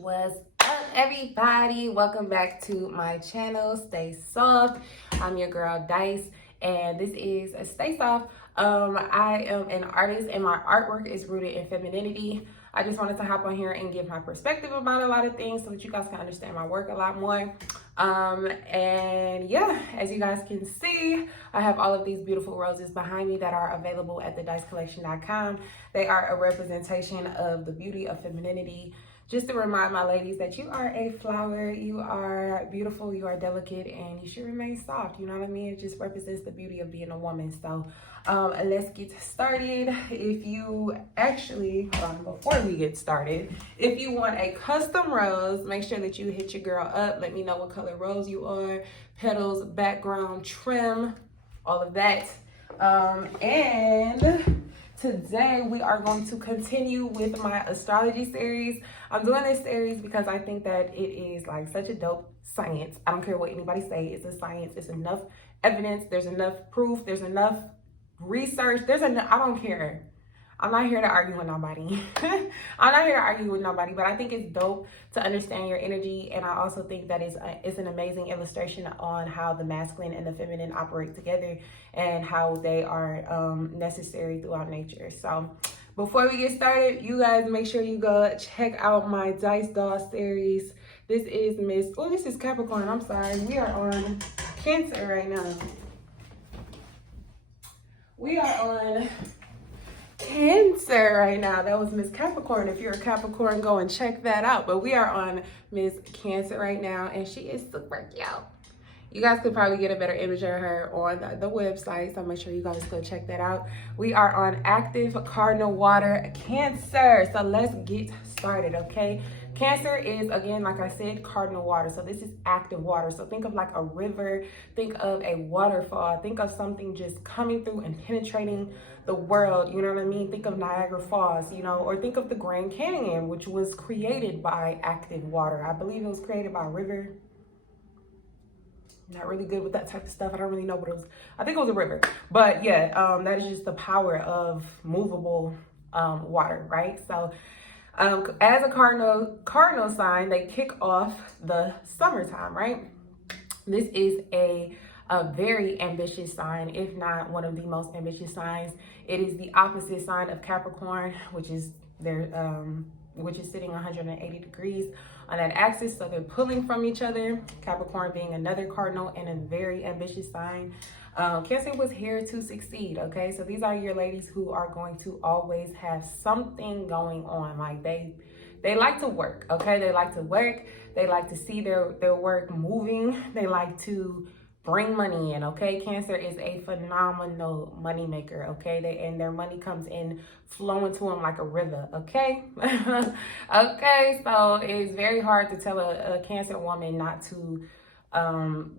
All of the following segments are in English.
What's up, everybody? Welcome back to my channel, Stay Soft. I'm your girl Dice, and this is Stay Soft. I am an artist and my artwork is rooted in femininity. I just wanted to hop on here and give my perspective about a lot of things so that you guys can understand my work a lot more. And yeah, as you guys can see, I have all of these beautiful roses behind me that are available at thedicecollection.com. They are a representation of the beauty of femininity. Just to remind my ladies that you are a flower, you are beautiful, you are delicate, and you should remain soft. You know what I mean? It just represents the beauty of being a woman. So let's get started. If you actually, before we get started, if you want a custom rose, make sure that you hit your girl up. Let me know what color rose you are, petals, background, trim, all of that. And today we are going to continue with my astrology series. I'm doing this series because I think that it is like such a dope science. I don't care what anybody say, it's a science. It's enough evidence, there's enough proof, there's enough research, I don't care. I'm not here to argue with nobody. I'm not here to argue with nobody, but I think it's dope to understand your energy. And I also think that it's an amazing illustration on how the masculine and the feminine operate together and how they are necessary throughout nature. So before we get started, you guys make sure you go check out my Dice Doll series. This is this is Capricorn, I'm sorry. We are on Cancer right now. We are on Cancer right now. That was Miss Capricorn. If you're a Capricorn, go and check that out. But we are on Miss Cancer right now, and she is super cute. You guys could probably get a better image of her on the website, so make sure you guys go check that out. We are on active cardinal water Cancer. So let's get started, okay? Cancer is, again, like I said, cardinal water. So this is active water. So think of like a river, think of a waterfall, think of something just coming through and penetrating the world, you know what I mean? Think of Niagara Falls, you know, or think of the Grand Canyon, which was created by active water. I believe it was created by a river. Not really good with that type of stuff. I don't really know what it was. I think it was a river. But yeah, that is just the power of movable water, right? So as a cardinal sign, they kick off the summertime, right? This is a very ambitious sign, if not one of the most ambitious signs. It is the opposite sign of Capricorn, which is sitting 180 degrees on that axis. So they're pulling from each other. Capricorn being another cardinal and a very ambitious sign. Cancer was here to succeed, okay? So these are your ladies who are going to always have something going on. Like they like to work, okay? They like to work. They like to see their work moving. They like to bring money in, okay? Cancer is a phenomenal money maker, okay? And their money comes in flowing to them like a river, okay? Okay, so it's very hard to tell a Cancer woman not to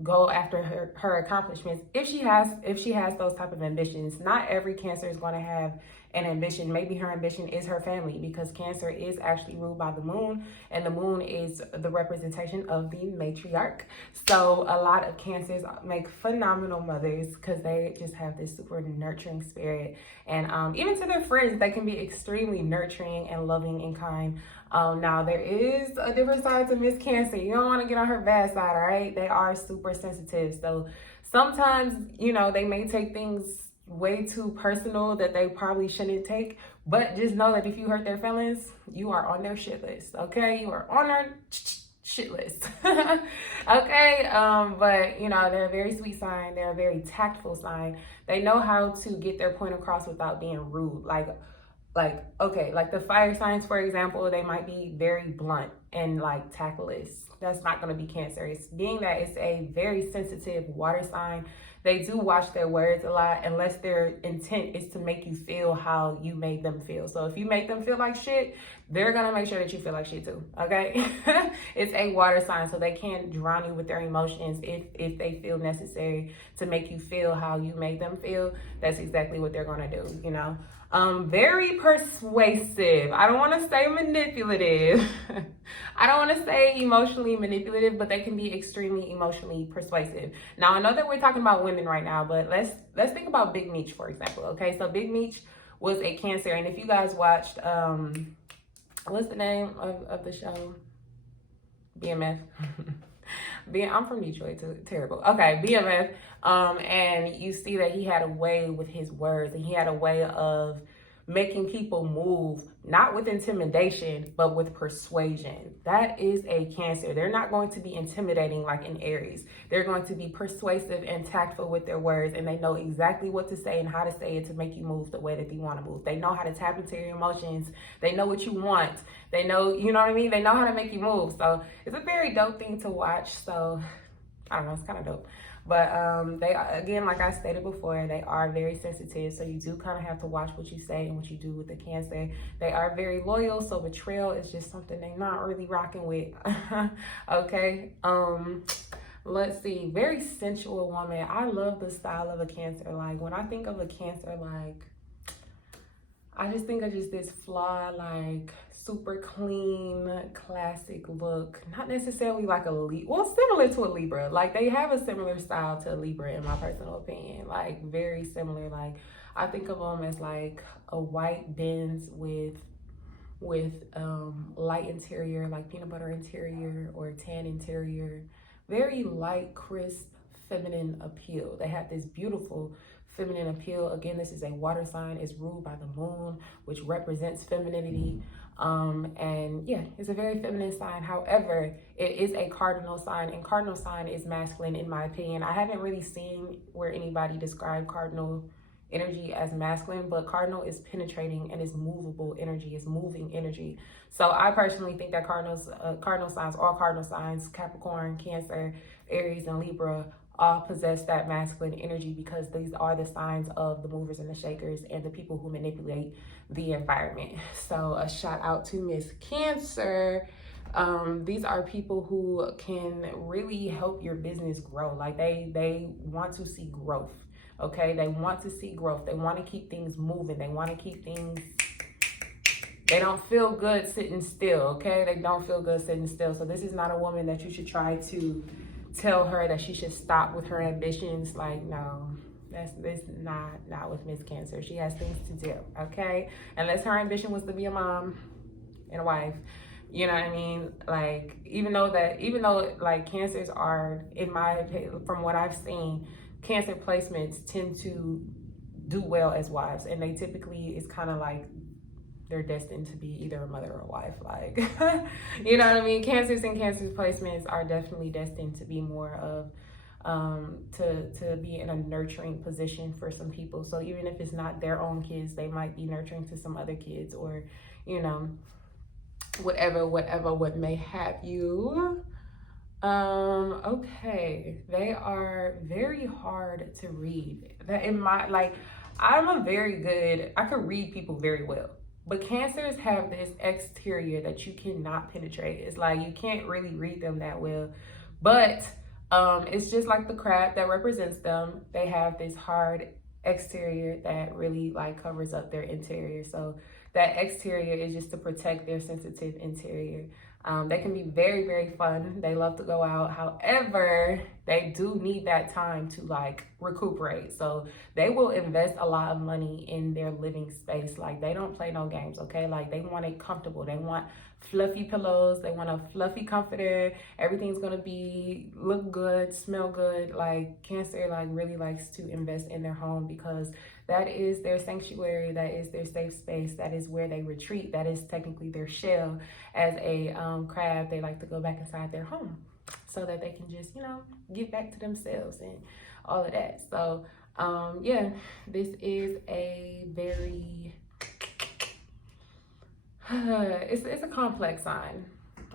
go after her accomplishments if she has those type of ambitions. Not every Cancer is going to have an ambition. Maybe her ambition is her family, because Cancer is actually ruled by the moon, and the moon is the representation of the matriarch. So a lot of Cancers make phenomenal mothers because they just have this super nurturing spirit, and even to their friends they can be extremely nurturing and loving and kind. Now there is a different side to Miss Cancer. You don't want to get on her bad side, all right? They are super sensitive, so sometimes, you know, they may take things way too personal that they probably shouldn't take. But just know that if you hurt their feelings, you are on their shit list, okay? You are on their shit list. Okay, but you know, they're a very sweet sign. They're a very tactful sign. They know how to get their point across without being rude. Like the fire signs, for example, they might be very blunt and like tactless. That's not going to be Cancer. It's being that it's a very sensitive water sign. They do watch their words a lot, unless their intent is to make you feel how you made them feel. So if you make them feel like shit, they're going to make sure that you feel like shit too, okay? It's a water sign, so they can't drown you with their emotions if they feel necessary to make you feel how you made them feel. That's exactly what they're going to do, you know? Very persuasive. I don't want to say manipulative. I don't want to say emotionally manipulative, but they can be extremely emotionally persuasive. Now, I know that we're talking about women right now, but let's think about Big Meech, for example. Okay, so Big Meech was a Cancer, and if you guys watched, what's the name of the show? BMF. I'm from Detroit, too. Terrible. Okay, BMF. And you see that he had a way with his words, and he had a way of making people move, not with intimidation, but with persuasion. That is a Cancer. They're not going to be intimidating like an Aries. They're going to be persuasive and tactful with their words, and they know exactly what to say and how to say it to make you move the way that they want to move. They know how to tap into your emotions. They know what you want. They know, you know what I mean? They know how to make you move. So it's a very dope thing to watch. So I don't know, it's kind of dope. But they, again, like I stated before, they are very sensitive. So you do kind of have to watch what you say and what you do with the Cancer. They are very loyal. So betrayal is just something they're not really rocking with. Okay. Let's see. Very sensual woman. I love the style of a Cancer. Like when I think of a Cancer, like I just think of just this flawed, like super clean, classic look. Not necessarily like a Libra. Well, similar to a Libra. Like they have a similar style to a Libra in my personal opinion. Like very similar. Like I think of them as like a white Benz with light interior, like peanut butter interior or tan interior. Very light, crisp, feminine appeal. They have this beautiful feminine appeal. Again, this is a water sign. It's ruled by the moon, which represents femininity. And yeah, it's a very feminine sign. However, it is a cardinal sign, and cardinal sign is masculine in my opinion. I haven't really seen where anybody described cardinal energy as masculine, but cardinal is penetrating and is movable energy, is moving energy. So I personally think that cardinal signs, all cardinal signs, Capricorn, Cancer, Aries, and Libra, all possess that masculine energy because these are the signs of the movers and the shakers and the people who manipulate the environment. So a shout out to Miss Cancer. These are people who can really help your business grow. Like they want to see growth. Okay, they want to see growth. They want to keep things moving. They want to keep things, they don't feel good sitting still, okay? They don't feel good sitting still. So this is not a woman that you should try to tell her that she should stop with her ambitions. Like, no, this is not with Miss Cancer. She has things to do, okay? Unless her ambition was to be a mom and a wife. You know what I mean? Like, even though like Cancers are, in my opinion, from what I've seen, Cancer placements tend to do well as wives, and they typically, it's kind of like they're destined to be either a mother or a wife. Like, you know what I mean? Cancers and Cancer placements are definitely destined to be more of, to be in a nurturing position for some people. So even if it's not their own kids, they might be nurturing to some other kids, or, you know, what may have you. Okay, they are very hard to read. That in my, like, I could read people very well, but Cancers have this exterior that you cannot penetrate. It's like you can't really read them that well, but it's just like the crab that represents them. They have this hard exterior that really like covers up their interior. So that exterior is just to protect their sensitive interior. They can be very, very fun. They love to go out. However, they do need that time to like recuperate. So they will invest a lot of money in their living space. Like they don't play no games, okay? Like they want it comfortable. They want fluffy pillows. They want a fluffy comforter. Everything's gonna be look good, smell good. Like Cancer like really likes to invest in their home because that is their sanctuary. That is their safe space. That is where they retreat. That is technically their shell. As a crab, they like to go back inside their home so that they can just, you know, get back to themselves and all of that. So, yeah, this is a very, it's a complex sign,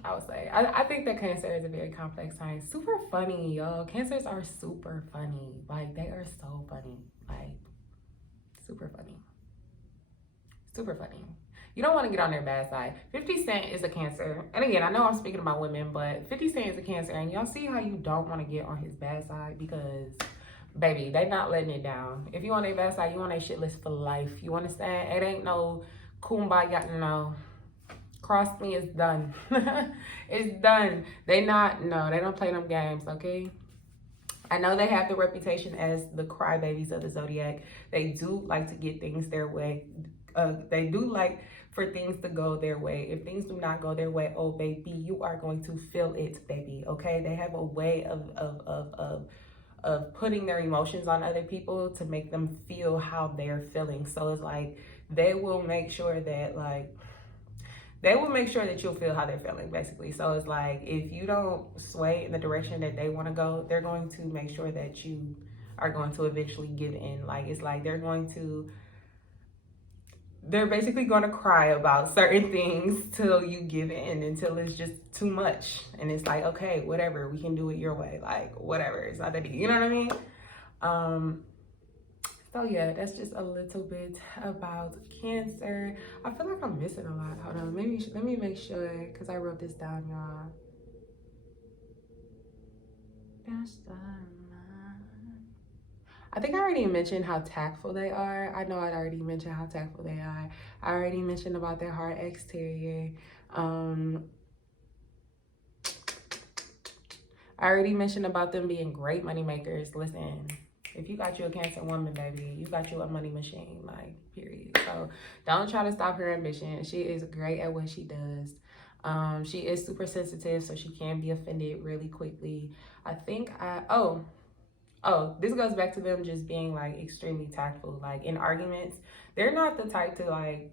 I would say. I think that Cancer is a very complex sign. Super funny, y'all. Cancers are super funny. Like, they are so funny. Like, super funny. Super funny. You don't want to get on their bad side. 50 Cent is a Cancer. And again, I know I'm speaking about women, but 50 Cent is a Cancer. And y'all see how you don't want to get on his bad side because, baby, they not letting it down. If you on their bad side, you on their shit list for life. You understand? It ain't no kumbaya, no. Cross me, it's done. It's done. They don't play them games, okay? I know they have the reputation as the crybabies of the Zodiac. They do like to get things their way. They do like for things to go their way. If things do not go their way, oh baby, you are going to feel it, baby. Okay, they have a way of putting their emotions on other people to make them feel how they're feeling. So it's like they will make sure that you'll feel how they're feeling, basically. So it's like if you don't sway in the direction that they want to go, they're going to make sure that you are going to eventually give in. Like it's like they're basically going to cry about certain things till you give in, until it's just too much. And it's like, okay, whatever, we can do it your way. Like, whatever, it's not that deep. You know what I mean? So yeah, that's just a little bit about Cancer. I feel like I'm missing a lot. Hold on, let me make sure, because I wrote this down, y'all. I think I already mentioned how tactful they are. I know I'd already mentioned how tactful they are. I already mentioned about their hard exterior. I already mentioned about them being great money makers. Listen, if you got you a Cancer woman, baby, you got you a money machine, like, period. So don't try to stop her ambition. She is great at what she does. She is super sensitive, so she can be offended really quickly. This goes back to them just being like extremely tactful. Like in arguments, they're not the type to like,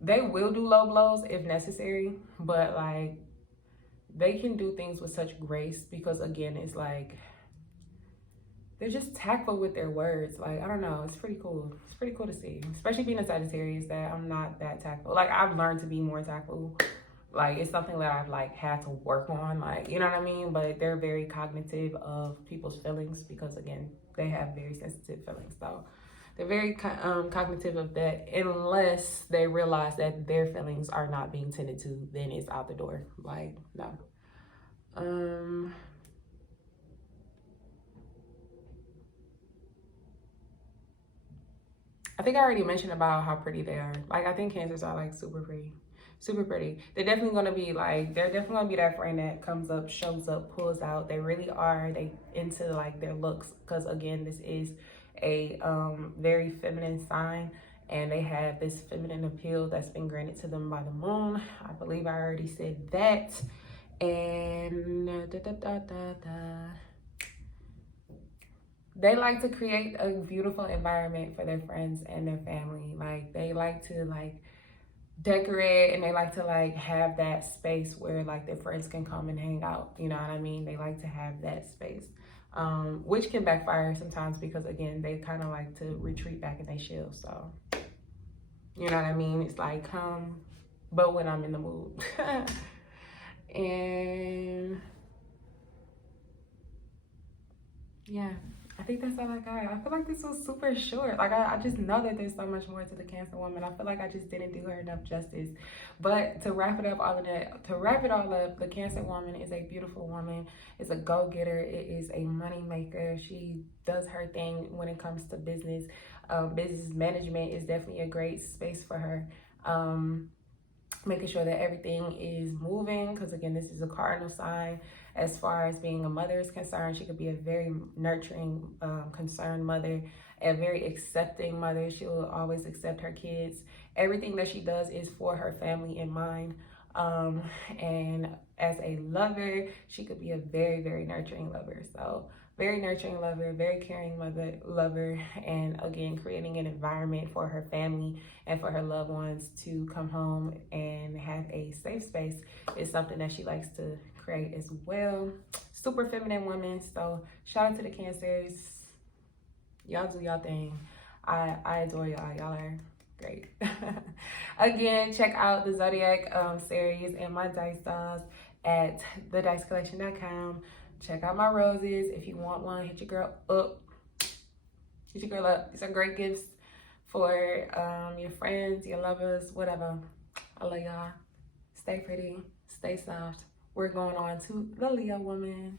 they will do low blows if necessary, but like they can do things with such grace because again, it's like they're just tactful with their words. Like, I don't know, it's pretty cool. It's pretty cool to see, especially being a Sagittarius, that I'm not that tactful. Like I've learned to be more tactful. Like it's something that I've like had to work on, like, you know what I mean? But they're very cognitive of people's feelings because again, they have very sensitive feelings. So they're very cognitive of that, unless they realize that their feelings are not being tended to, then it's out the door. Like, no. I think I already mentioned about how pretty they are. Like, I think Cancers are like super pretty. Super pretty. They're definitely gonna be that friend that comes up, shows up, pulls out. They really are. They into like their looks, because again, this is a very feminine sign, and they have this feminine appeal that's been granted to them by the moon. I believe I already said that. And they like to create a beautiful environment for their friends and their family. Like they like to like decorate, and they like to like have that space where like their friends can come and hang out, you know what I mean? They like to have that space, which can backfire sometimes because again, they kind of like to retreat back in their shell. So you know what I mean? It's like come, but when I'm in the mood. And yeah, I think that's all I got. I feel like this was super short. Like, I just know that there's so much more to the Cancer woman. I feel like I just didn't do her enough justice. But to wrap it up, the Cancer woman is a beautiful woman. Is a go-getter. It is a money maker. She does her thing when it comes to business. Business management is definitely a great space for her. Making sure that everything is moving, because again, this is a cardinal sign. As far as being a mother is concerned, she could be a very nurturing, concerned mother, a very accepting mother. She will always accept her kids. Everything that she does is for her family in mind. And as a lover, she could be a very, very nurturing lover. So very nurturing lover, very caring lover, and again, creating an environment for her family and for her loved ones to come home and have a safe space is something that she likes to create as well. Super feminine woman. So shout out to the Cancers. Y'all do y'all thing. I adore y'all. Y'all are great. Again, check out the Zodiac series and my dice dolls at thedicecollection.com. Check out my roses. If you want one, hit your girl up. Hit your girl up. These are great gifts for your friends, your lovers, whatever. I love y'all. Stay pretty. Stay soft. We're going on to the Leo woman.